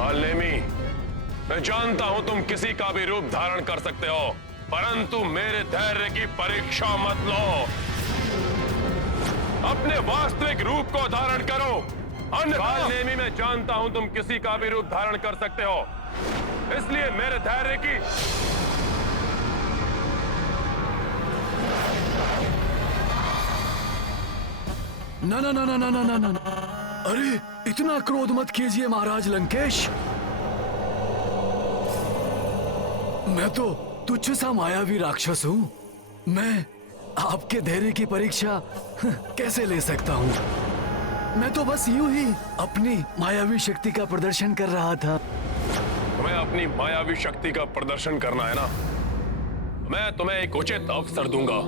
कालनेमी, मैं जानता हूं तुम किसी का भी रूप धारण कर सकते हो, परंतु मेरे धैर्य की परीक्षा मत लो। अपने वास्तविक रूप को धारण करो। कालनेमी, मैं जानता हूं तुम किसी का भी रूप धारण कर सकते हो, इसलिए मेरे धैर्य की ना ना ना ना ना ना ना ना। अरे इतना क्रोध मत कीजिए महाराज लंकेश। मैं तो तुच्छ सा मायावी राक्षस हूँ। मैं आपके धैर्य की परीक्षा कैसे ले सकता हूँ? मैं तो बस यूं ही अपनी मायावी शक्ति का प्रदर्शन कर रहा था। तुम्हें अपनी मायावी शक्ति का प्रदर्शन करना है ना? मैं तुम्हें एक उचित अवसर दूंगा।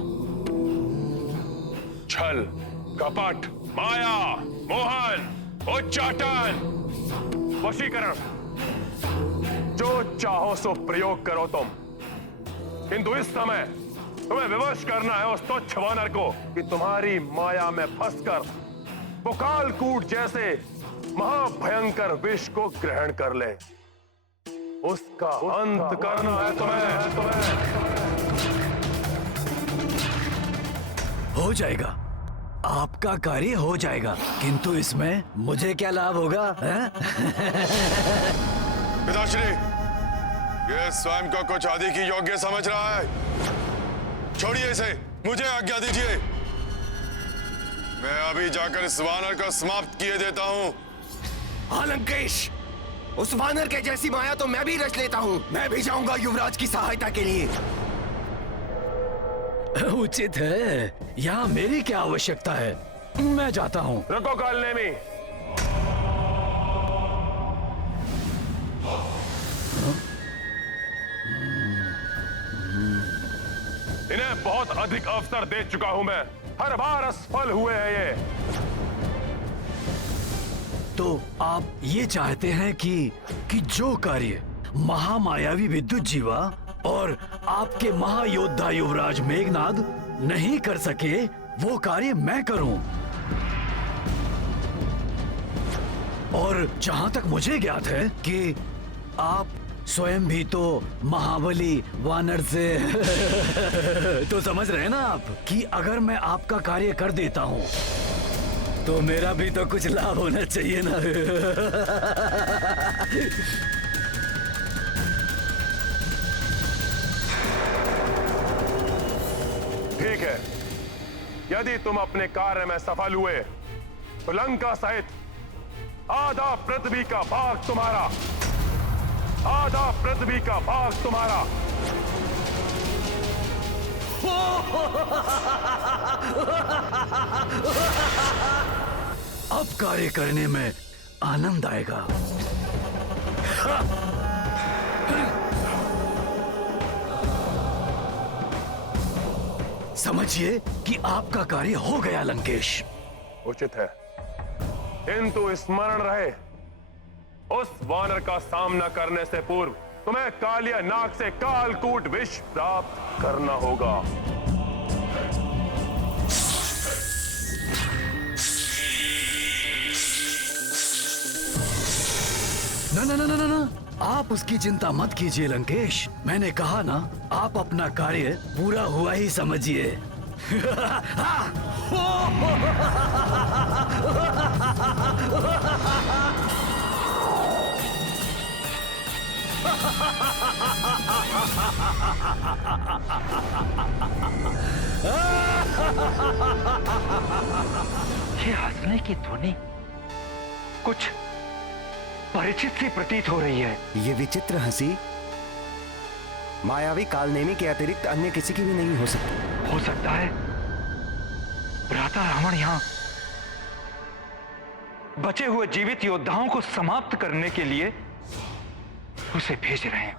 छल, कपट, माया, मोहन, उच्चाटन, वशीकरण, जो चाहो सो प्रयोग करो तुम, किंतु इस समय तुम्हें विवश करना है उस तुच्छ वानर को कि तुम्हारी माया में फंसकर वो कालकूट जैसे महाभयंकर विष को ग्रहण कर ले। उसका अंत करना है तुम्हें। हो जाएगा, आपका कार्य हो जाएगा, किंतु इसमें मुझे क्या लाभ होगा? पिताश्री, ये स्वयं को कुछ आदि की योग्य समझ रहा है। छोड़िए इसे, मुझे आज्ञा दीजिए। मैं अभी जाकर इस वानर को समाप्त किए देता हूँ। हाँ लंकेश, उस वानर के जैसी माया तो मैं भी रच लेता हूँ। मैं भी जाऊंगा युवराज की सहायता के लिए। उचित है, यहाँ मेरी क्या आवश्यकता है? मैं जाता हूँ। रुको कालनेमी। इन्हें बहुत अधिक अवसर दे चुका हूं मैं, हर बार असफल हुए हैं ये। तो आप ये चाहते हैं कि जो कार्य महामायावी विद्युत जीवा और आपके महायोद्धा युवराज मेघनाद नहीं कर सके, वो कार्य मैं करूं। और जहां तक मुझे ज्ञात है कि आप स्वयं भी तो महाबली वानर से तो समझ रहे हैं ना आप कि अगर मैं आपका कार्य कर देता हूं तो मेरा भी तो कुछ लाभ होना चाहिए ना। ठीक है, यदि तुम अपने कार्य में सफल हुए तो लंका सहित आधा पृथ्वी का भाग तुम्हारा, आधा पृथ्वी का भाग तुम्हारा। अब कार्य करने में आनंद आएगा। समझिए कि आपका कार्य हो गया लंकेश। उचित है, किंतु स्मरण रहे, उस वानर का सामना करने से पूर्व तुम्हें कालिया नाग से कालकूट विष प्राप्त करना होगा। ना ना ना ना ना ना, आप उसकी चिंता मत कीजिए लंकेश। मैंने कहा ना, आप अपना कार्य पूरा हुआ ही समझिए। ये हंसने की ध्वनि कुछ परिचित सी प्रतीत हो रही है। ये विचित्र हंसी मायावी कालनेमी के अतिरिक्त अन्य किसी की भी नहीं हो सकती। हो सकता है भ्राता रावण यहाँ बचे हुए जीवित योद्धाओं को समाप्त करने के लिए उसे भेज रहे हैं,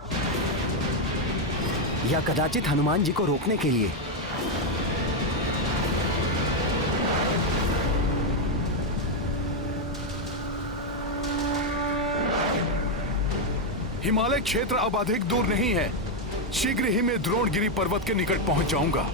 या कदाचित हनुमान जी को रोकने के लिए। हिमालय क्षेत्र अब अधिक दूर नहीं है। शीघ्र ही मैं द्रोणगिरी पर्वत के निकट पहुंच जाऊंगा।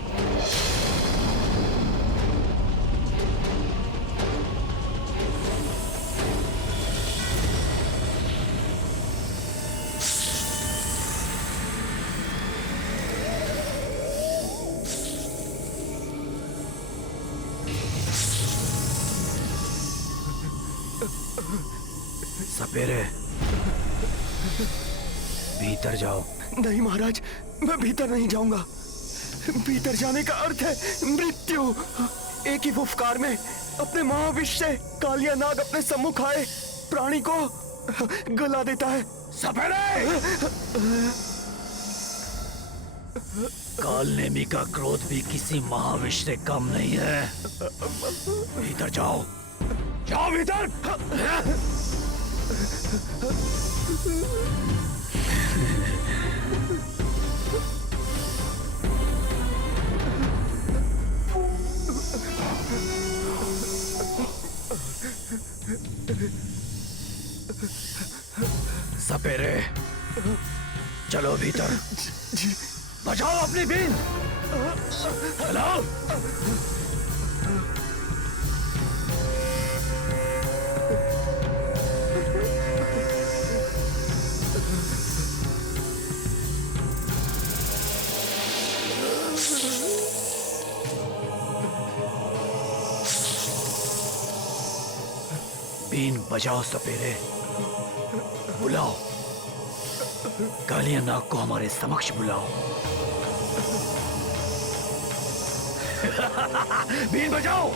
सपेरे, भीतर जाओ। नहीं महाराज, मैं भीतर नहीं जाऊंगा। भीतर जाने का अर्थ है मृत्यु। एक ही फुफकार में अपने महाविष से कालिया नाग अपने सम्मुख आए प्राणी को गला देता है। सपेरे! काल नेमी का क्रोध भी किसी महाविष से कम नहीं है। भीतर जाओ, जाओ भीतर। सपेरे, चलो भीतर। बजाओ अपनी बीन, चलाओ। बीन बजाओ सपेरे, बुलाओ कालिया नाग को हमारे समक्ष बुलाओ। बीन बजाओ।